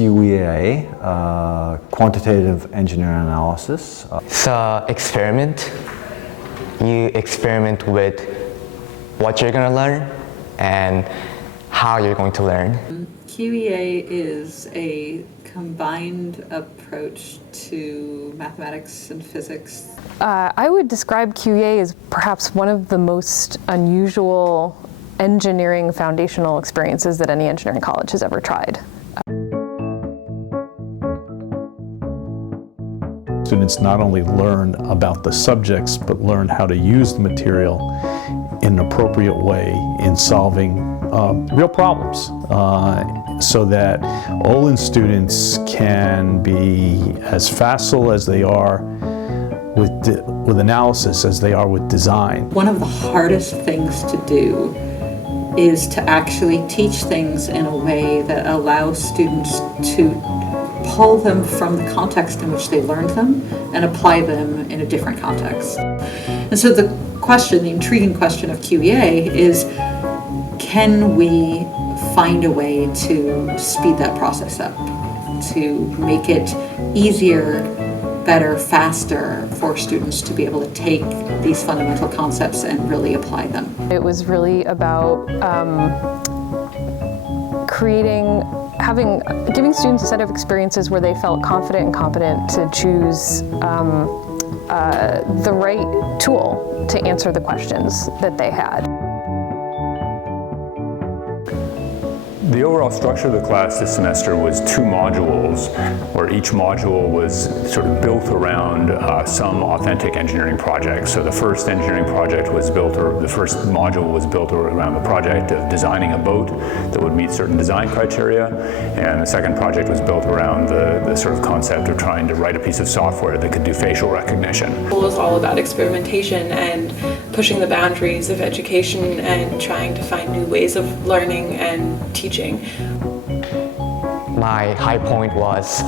QEA, Quantitative Engineering Analysis. It's an experiment. You experiment with what you're going to learn and how you're going to learn. QEA is a combined approach to mathematics and physics. I would describe QEA as perhaps one of the most unusual engineering foundational experiences that any engineering college has ever tried. Students not only learn about the subjects, but learn how to use the material in an appropriate way in solving real problems, so that Olin students can be as facile as they are with analysis as they are with design. One of the hardest things to do is to actually teach things in a way that allows students to pull them from the context in which they learned them and apply them in a different context. And so the intriguing question of QEA is, can we find a way to speed that process up, to make it easier, better, faster for students to be able to take these fundamental concepts and really apply them? It was really about giving students a set of experiences where they felt confident and competent to choose the right tool to answer the questions that they had. The overall structure of the class this semester was 2 modules, where each module was sort of built around some authentic engineering project. So the first engineering project was built, or the first module was built around the project of designing a boat that would meet certain design criteria, and the second project was built around the sort of concept of trying to write a piece of software that could do facial recognition. It was all about experimentation and pushing the boundaries of education and trying to find new ways of learning and teaching. My high point was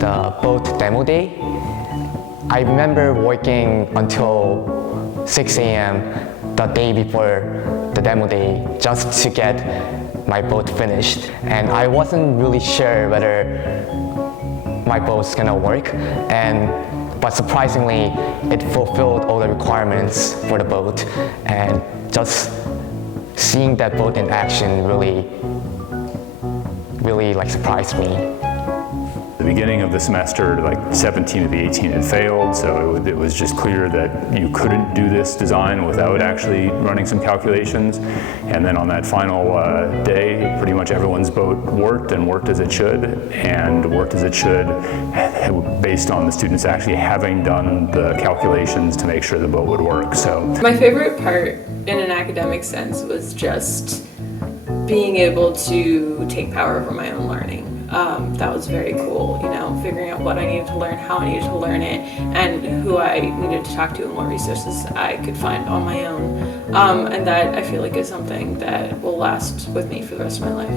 the boat demo day. I remember working until 6 a.m. the day before the demo day just to get my boat finished. And I wasn't really sure whether my boat's gonna work, but surprisingly, it fulfilled all the requirements for the boat, and just seeing that boat in action really surprised me. At the beginning of the semester, 17 of the 18 had failed, so it was just clear that you couldn't do this design without actually running some calculations. And then on that final day, pretty much everyone's boat worked as it should, and worked as it should based on the students actually having done the calculations to make sure the boat would work. So my favorite part in an academic sense was just being able to take power over my own learning. That was very cool, figuring out what I needed to learn, how I needed to learn it, and who I needed to talk to and what resources I could find on my own. And that I feel like is something that will last with me for the rest of my life.